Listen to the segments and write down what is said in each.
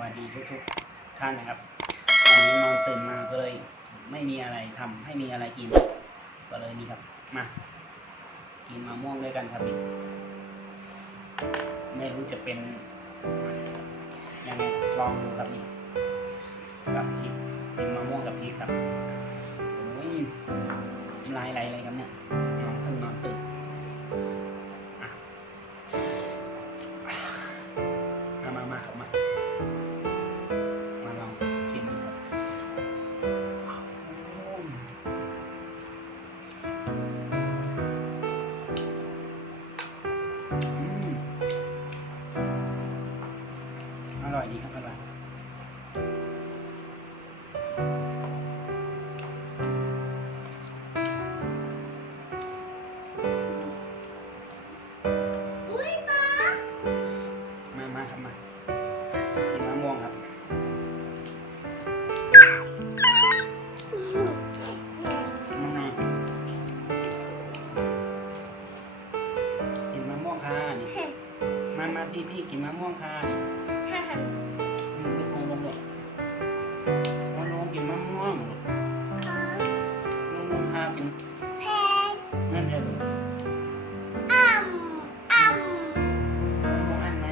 วัสดีทุกท่านนะครับวันนี้นอนตื่นมาก็เลยไม่มีอะไรทำให้มีอะไรกินก็เลยนี่ครับมากินมะม่วงด้วยกันครับพี่ไม่รู้จะเป็นยังไงลองดูครับนี่กับพริกเป็นมะม่วงกับพริกครับโอ้ยลายไหลเลยครับเนี่ยนอนเพิ่งนอนตื่นมาครับมาลองชิมดูครับอร่อยดีครับอร่อยมาครับมากินมะม่วงครับกินมะม่วงค่ะนี่มาพี่กินมะม่วงค่ะนี่ลงกินมะม่วงลงค่ะกินนั่นเองลงอันไหม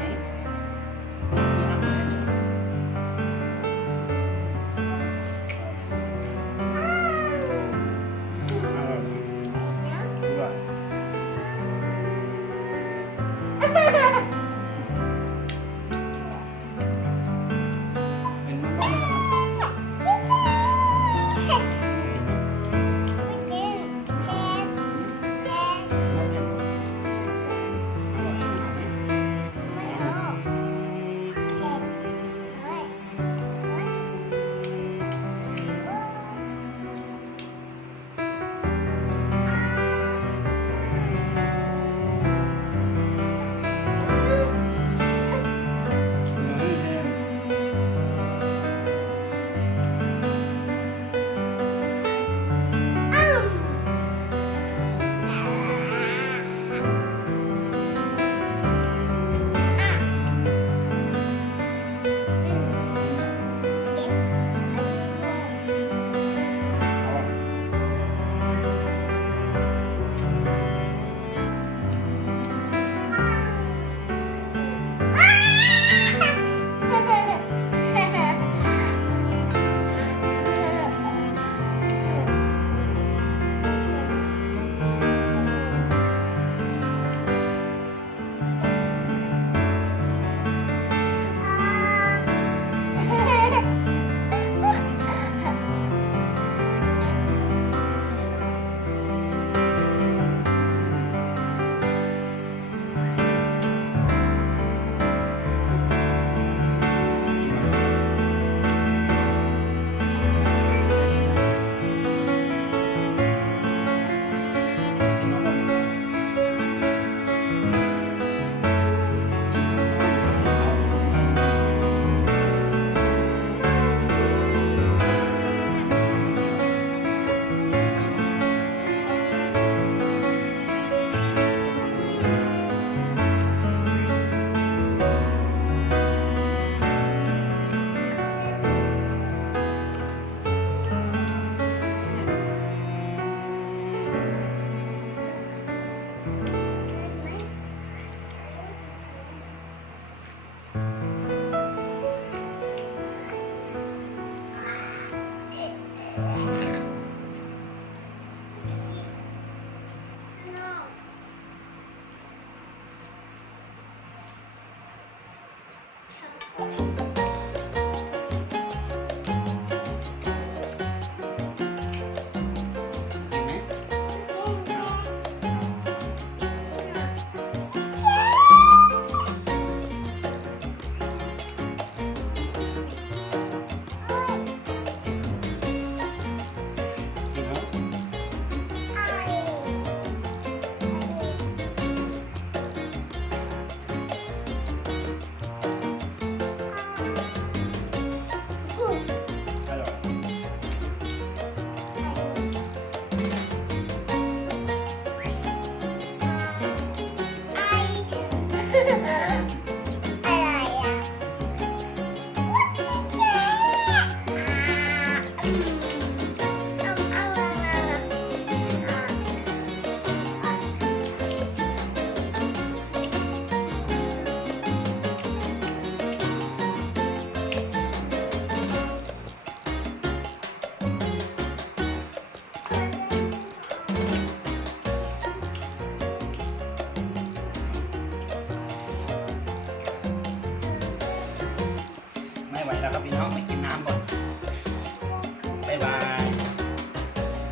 แล้วครับพี่น้องไม่กิน